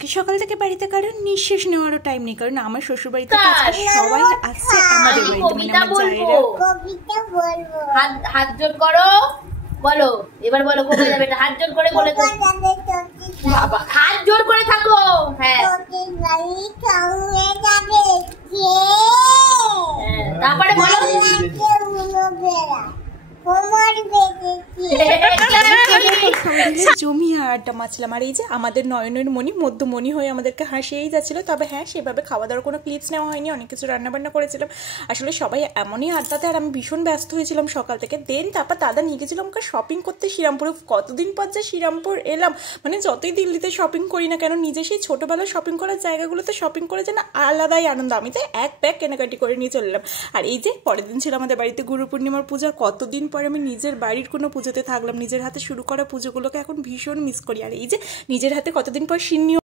আজকে সকাল থেকে বাড়িতে কারণ নিঃশ্বাস নেওয়ারও টাইম নেই, কারণ আমার শ্বশুর বাড়িতে সবাই আসছে আমাদের বাড়িতে, মানে আমার জায়েরা। কবিতা বলবো, হাত জোর করো, বলো এবার, বলো কোথায় যাবে, হাত জোর করে বলে তো, বাবা হাত জোর করে থাকো। হ্যাঁ তারপরে বলো জমিয়ে আড্ডা মারছিলাম। আর এই যে আমাদের নয়নের মণি মধ্যমণি হয়ে আমাদেরকে হাসিয়েই যাচ্ছিল। তবে হ্যাঁ, সেভাবে খাওয়া দাওয়ার কোনো ক্লিপস নেওয়া হয়নি, অনেক কিছু রান্নাবান্না করেছিলাম। আসলে সবাই এমনই আড্ডাতে, আর আমি ভীষণ ব্যস্ত হয়েছিলাম সকাল থেকে। তারপর দাদা নিয়ে গেছিলাম আমাকে শপিং করতে শ্রীরামপুরে। কতদিন পর যে শ্রীরামপুর এলাম, মানে যতই দিল্লিতে শপিং করি না কেন, নিজে সেই ছোটোবেলায় শপিং করার জায়গাগুলোতে শপিং করে যেন আলাদাই আনন্দ। আমি তো এক ব্যাগ কেনাকাটি করে নিয়ে চলে এলাম। আর এই যে পরের দিন ছিল আমাদের বাড়িতে গুরু পূর্ণিমার পূজা। কতদিন পরে আমি নিজের বাড়ির কোনো পুজোতে থাকলাম। নিজের হাতে শুরু করা পুজোগুলোকে এখন ভীষণ মিস করি। আর এই যে নিজের হাতে কতদিন পর সিন্নি